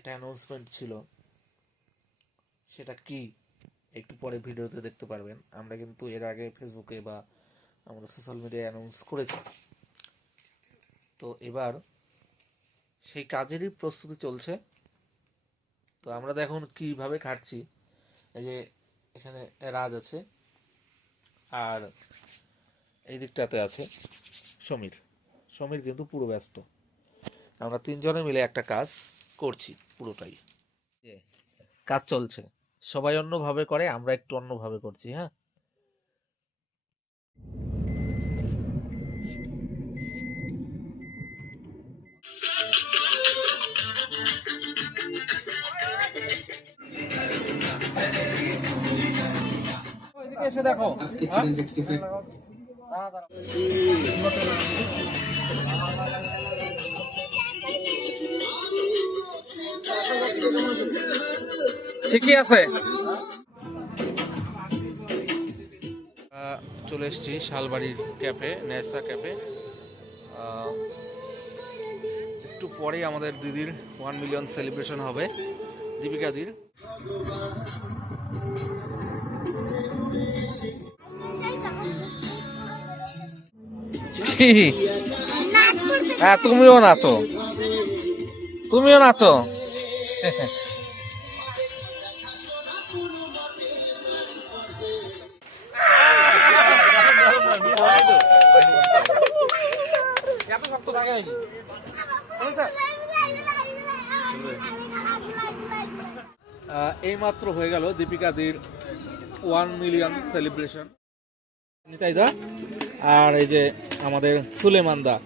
একটা অ্যানাউন্সমেন্ট ছিল, সেটা কি একটু পরে ভিডিওতে দেখতে পারবেন। আমরা কিন্তু এর আগে ফেসবুকে বা আমরা সোশ্যাল মিডিয়ায় অ্যানাউন্স করেছি। তো এবার সেই কাজেরই প্রস্তুতি চলছে। তো আমরা দেখুন কিভাবে খাটছি। এই যে এখানে রাজ আছে, আর এই দিকটাতে আছে সমীর। সমীর কিন্তু পুরো ব্যস্ত। আমরা তিনজনে মিলে একটা কাজ করছি পুরোটাই। যে কাজ চলছে, সবাই অন্যভাবে করে, আমরা একটু অন্যভাবে করছি। হ্যাঁ, এসে দেখো চিকেন 65 ঠিকই আছে। চলে এসেছি শালবাড়ির ক্যাফে, নেসা ক্যাফে। একটু পরেই আমাদের দিদির 1 মিলিয়ন সেলিব্রেশন হবে, দীপিকাদির। হ্যাঁ, তুমিও নাচো, তুমিও নাচো। এই মাত্র হয়ে গেল দীপিকাদির 1 মিলিয়ন সেলিব্রেশন, তাই তো। আর এই যে আমাদের সুলেমান দা,